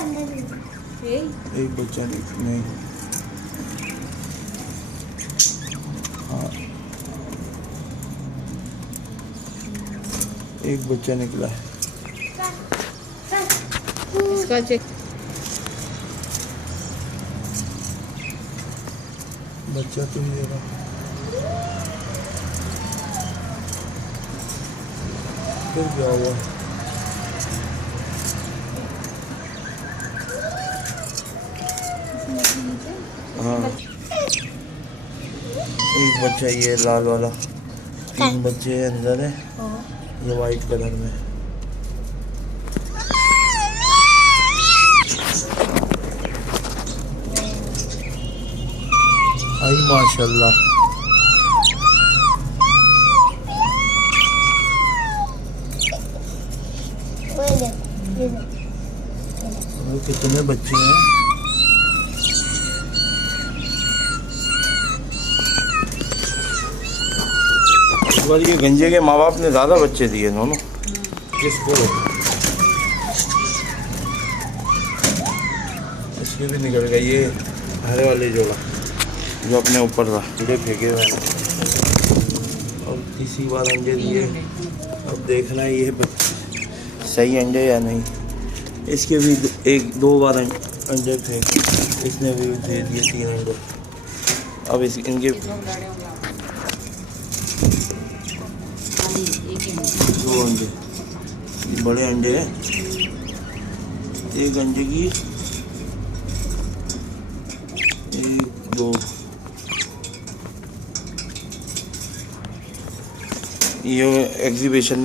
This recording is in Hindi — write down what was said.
एक बच्चा नहीं। हाँ, एक बच्चा निकला है। इसका चेक। बच्चा तो ही देगा। फिर क्या हुआ? हाँ, एक बच्चा ये लाल वाला, 3 बच्चे अंदर है, ये वाइट कलर में। आई माशाल्लाह। कितने बच्चे हैं? इस बार ये गंजे के माँ बाप ने ज़्यादा बच्चे दिए दोनों। किसको? इसके भी निकल गए ये हरे वाले जोड़ा जो अपने ऊपर था, कीड़े फेंके हुए हैं। और तीसरी बार अंडे दिए। अब देखना है ये सही अंडे या नहीं। इसके भी 1-2 बार अंडे थे, इसने भी दे दिए 3 अंडे। अब इनके 2 अंडे, बड़े अंडे हैं। एक अंडे की 1-2 ये एग्जीबिशन